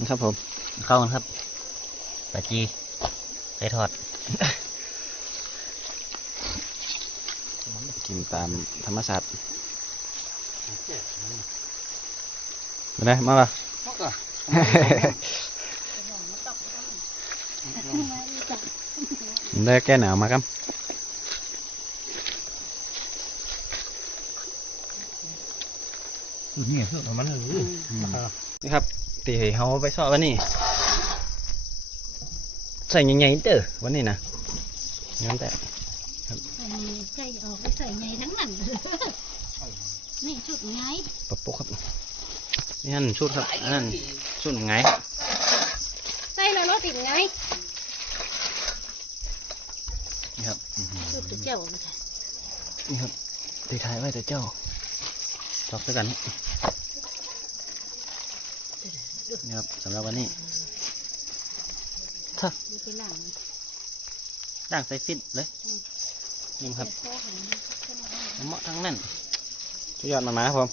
นะครับผมเข้ากันครับปลาจีไก่ทอด กินตามธรรมชาติมาได้มาละได้แก้หนาวมาครับนี่คือมันนี่ครับตีเขาไปสอบวันนี้ใส่ใหญ่ๆเด้อวันนี้นะงั้นแต่ใจออกใส่ไงทั้งนั้นนี่ชุดไงปะปุ๊ครับนี่นั่นชุดครับนั่นชุดไงใส่แล้วรถติดไงนี่ครับชุดเจ้านี่ครับตีท้ายไว้แต่เจ้าจอกด้วยกันนี่ครับสำหรับวันนี้ถ้าด่างใส่ฟิตเลยนี่ครับเหมาะทั้งนั้นชุดยอดมาผม